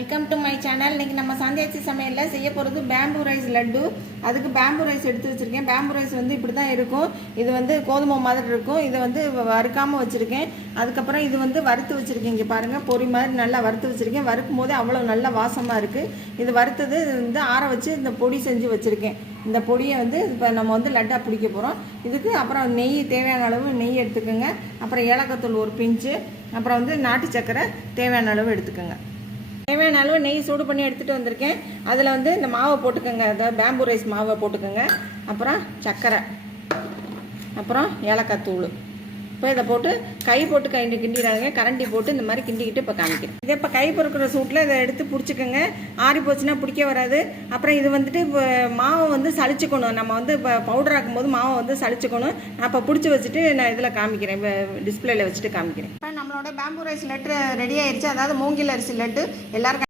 Welcome to my channel. இன்றைக்கி நம்ம சாந்தியாச்சி சமையலில் செய்ய போகிறது பேம்பு ரைஸ் லட்டு. அதுக்கு பேம்பு ரைஸ் எடுத்து வச்சுருக்கேன். பேம்பு ரைஸ் இப்படி தான் இருக்கும். இது கோதுமை மாதிரி இருக்கும். இதை வறுக்காமல் வச்சுருக்கேன். அதுக்கப்புறம் இது வறுத்து வச்சுருக்கேன். இங்கே பாருங்கள், பொரி மாதிரி நல்லா வறுத்து வச்சுருக்கேன். வறுக்கும் போது அவ்வளோ நல்ல வாசமாக இருக்குது. இது வறுத்தது ஆற வச்சு இந்த பொடி செஞ்சு வச்சுருக்கேன். இந்த பொடியை இப்போ நம்ம லட்டாக பிடிக்க போகிறோம். இதுக்கு அப்புறம் நெய், தேவையான அளவு நெய் எடுத்துக்கோங்க. அப்புறம் ஏலக்காய்த்தூள் ஒரு பிஞ்சு, அப்புறம் நாட்டு சர்க்கரை தேவையான அளவு எடுத்துக்கோங்க. தேவையான அளவு நெய் சூடு பண்ணி எடுத்துகிட்டு வந்திருக்கேன். அதில் இந்த மாவை போட்டுக்கோங்க. அதாவது பேம்பு ரைஸ் மாவை போட்டுக்கோங்க. அப்புறம் சர்க்கரை, அப்புறம் ஏலக்காய் தூள். இப்போ இதை போட்டு கை போட்டு கிண்டிடாங்க. கரண்டி போட்டு இந்த மாதிரி கிண்டிக்கிட்டு இப்போ காமிக்கிறேன். இதை இப்போ கை பொறுக்கிற சூட்டில் இதை எடுத்து பிடிச்சிக்கோங்க. ஆறி போச்சுன்னா பிடிக்க வராது. அப்புறம் இது இப்போ மாவை சளிச்சுக்கணும். நம்ம இப்போ பவுடர் ஆக்கும் போது மாவை சளிச்சுக்கணும். நான் இப்போ பிடிச்சி வச்சுட்டு நான் இதில் காமிக்கிறேன். டிஸ்பிளேல வச்சுட்டு காமிக்கிறேன். இப்போ நம்மளோட பேம்பு ரைஸ் லட்டு ரெடி ஆயிடுச்சு. அதாவது மூங்கில் அரிசி லட்டு எல்லாருக்கும்